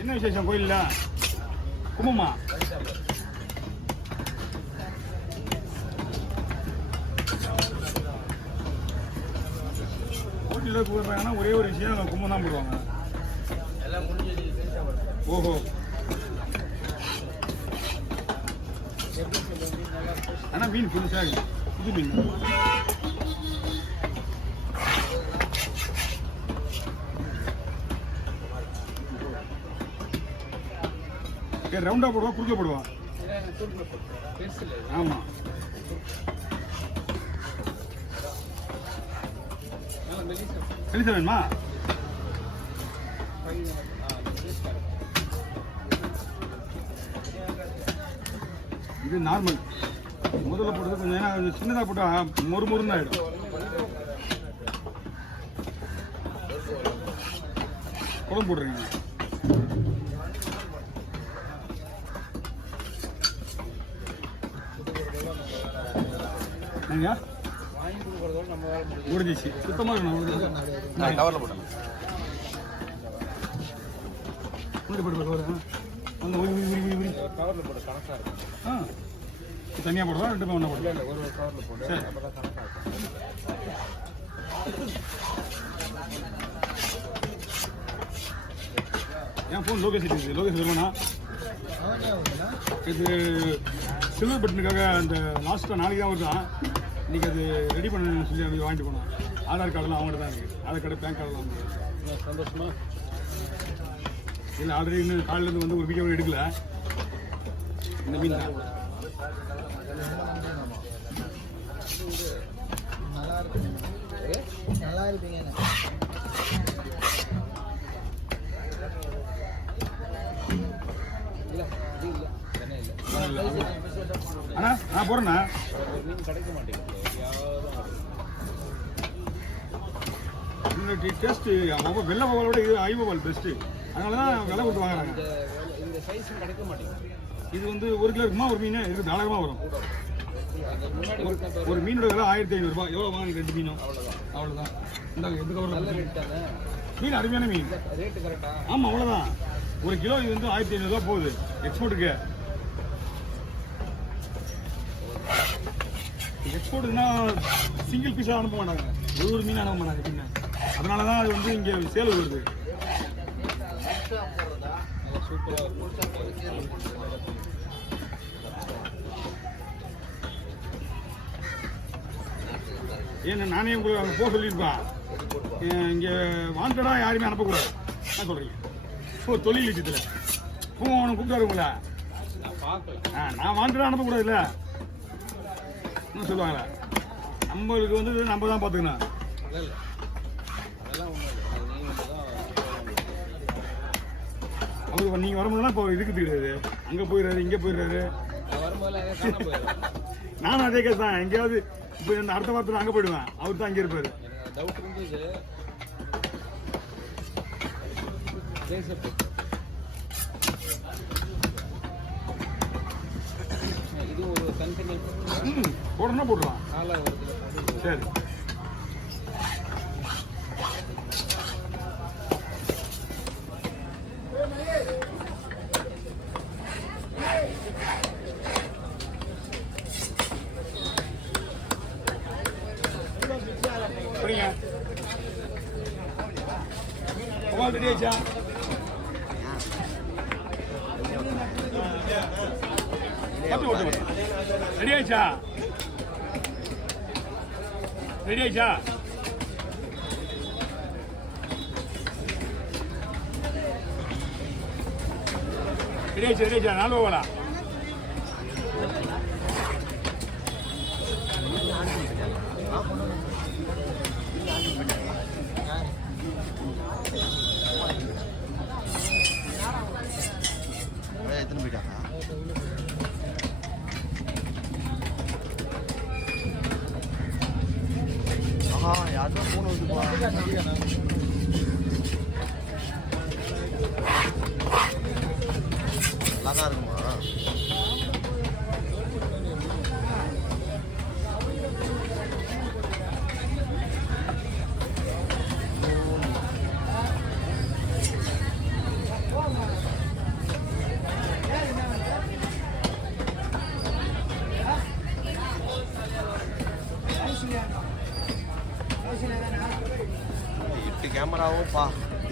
என்ன விசேஷம் கோயில்ல? கும்பமா? கோயிலில் போடுறாங்கன்னா ஒரே ஒரு விஷயம் கும்பம் தான் போடுவாங்க. ஓஹோ, ஆனால் மீன் புதுசாக புது மீன். ரவுண்டா போடுவான், குறுக்க போடுவான். ஆமா, மெலிசா வேணுமா? இது நார்மல். முதல்ல போடுறது கொஞ்சம், ஏன்னா சின்னதாக போட்டா மொறு மொறுன்னு ஆயிடும். குழம்பு போடுறீங்க? முடிஞ்சிச்சு. சுத்தமாக இருக்கணும். கவரில் போட்டேன். கவரில் போட்டு கணக்காக இருக்கும். தனியாக போடுவா, ரெண்டு பேர் ஒன்றா போடுவா? இல்லை, ஒரு கவரில் போடு. சரி, அப்போ தான் கணக்காக இருக்கும். என் ஃபோன் லோகேஷ் இருக்குது. லோகேஷ் வருவானா? இது சில்வர் பட்டனுக்காக அந்த லாஸ்ட்டாக நாளைக்கு தான் வருதான். இன்றைக்கி அது ரெடி பண்ணணும்னு சொல்லி அவங்க வாங்கிட்டு போனோம். ஆதார் கார்டெலாம் அவங்கள்ட்ட தான் இருக்குது. ஆதார் கார்டு, பேங்க் கார்டெலாம் வந்து சந்தோஷமா இல்லை. ஆல்ரெடி இன்னும் காலையிலேருந்து வந்து ஒரு வீடியோ எடுக்கல. இந்த மீன் தான் நல்லா இருப்பீங்க. அண்ணா நான் போறேண்ணா. மீன் கிடைக்க மாட்டேங்குது. டேஸ்ட் வெள்ளை பவாலோட இது ஐபவால் பெஸ்ட்டு. அதனால தான் விலை கொடுத்து வாங்குறாங்க. இந்த சைஸ் கிடைக்க மாட்டேங்குது. இது வந்து 1 கிலோ இருக்குமா? ஒரு மீன் இருக்குது, தாராளமாக வரும். ஒரு மீனோட விலை 1500 ரூபாய். எவ்வளோ வாங்க? 2 மீனும் அவ்வளோதான். இந்த எந்த கவர் மீன் அருமையான மீன். ரேட்டு கரெக்டாக? ஆமாம், அவ்வளோதான். 1 கிலோ இது வந்து 1500 ரூபா போகுது எக்ஸ்போர்ட்டுக்கு. எக்ஸ்போர்ட்டுன்னா சிங்கிள் பீஸாக அனுப்ப மாட்டாங்க, ஒரு மீன் அனுப்ப மாட்டாங்க பின்ன. அதனால தான் அது வந்து இங்கே சேல் வருது. ஏன்னா நானே உங்களுக்கு அங்கே போக சொல்லியிருப்பேன். இங்கே வாண்டடாக யாருமே அனுப்பக்கூடாது. என்ன சொல்கிறீங்க? தொழில் விஷயத்தில் அவனை கூப்பிட்டாரு உங்களை. நான் வாண்டடாக அனுப்பக்கூடாது. இல்லை என்ன சொல்லுவாங்களே, நம்மளுக்கு வந்து நம்ம தான் பார்த்துக்கணும். அவருக்கு நீங்கள் வரும்போதுலாம் இப்போ இருக்குது கிடையாது. அங்கே போயிடுறாரு, இங்கே போயிடுறாரு. நானும் அதே கேஸ் தான். எங்கேயாவது இப்போ இந்த அடுத்த வாரத்தில் அங்கே போயிடுவேன். அவர் தான் அங்கே இருப்பார். இது ஒரு தனித்தனி போடணும்னா போடலாம். சரி, சரிங்க. ரெடி ஆச்சா? ரெடி ஆயிடுச்சா? ரெடி ஆயிடுச்சா? ரெடி ஆயிடுச்சு, ரெடி ஆயிடுச்சா? 4 போகலாம். எத்தனை போயிட்டாங்க? யாருக்கும் ஃபோன் வந்துப்பா. நல்லா தான் இருக்குமா?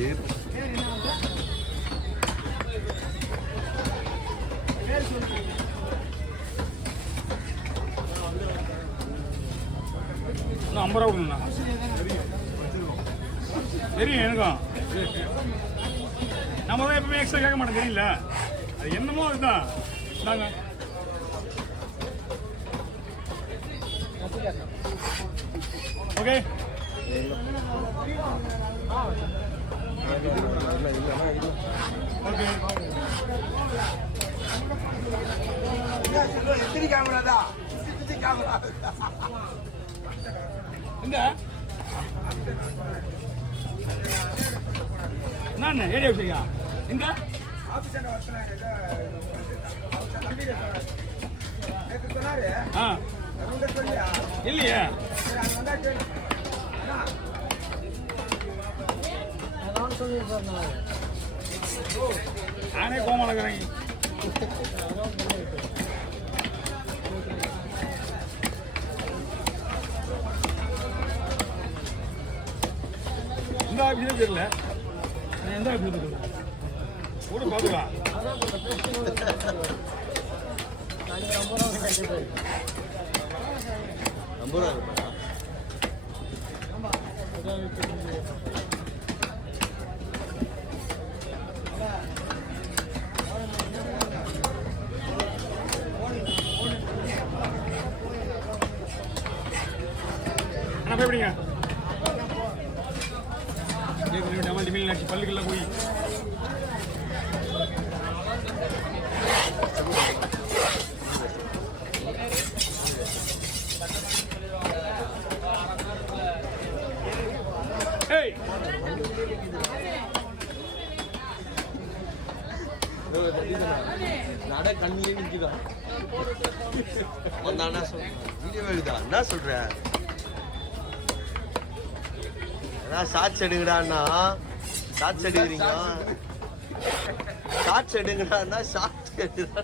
இன்னும் 50 ரூபா கொடுங்கண்ணா. தெரியும் எனக்கும். நம்ம தான் எப்பவுமே எக்ஸ்ட்ரா கேட்க மாட்டோம் தெரியல. அது என்னமோ அதுதான். நாங்க ஓகே ஓகே எத்தனை கேமரா தான் கேமரா இந்த என்ன ஏரியா வச்சுக்கா இந்த ஆ இல்லையே நானே கோமாளக்கிறேன். இந்த ஆஃபீஸே தெரியல. எந்த ஆஃபீஸ் தெரியல கூட பார்த்துக்கலாம். அண்ணா போய் எப்படிங்க தமிழ் பள்ளிக்கெல்லாம் போய் நட கண்ணிலே நிக்குதான். வீடியோ எடுதா என்ன சொல்ற? ஷார்ட்ஸ் எடுங்கடான்னா ஷார்ட்ஸ் எடுக்கிறீங்க. ஷார்ட்ஸ் எடுங்கடான்னா ஷார்ட்ஸ் எடுக்கிறா.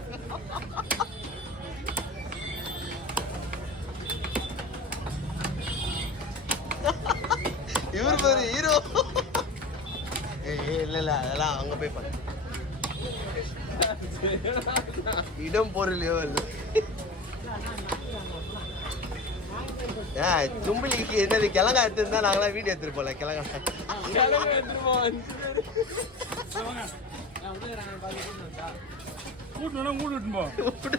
இவர் பேரு ஹீரோ. இல்ல அதெல்லாம் அங்க போய் பண்ண இடம் பொருளையோ இல்லை. தும்பிலிக்கு என்னது கிழங்கா எடுத்துருந்தா நாங்களாம் வீடியோ எடுத்துட்டு போல. கிழங்கா கூட்டு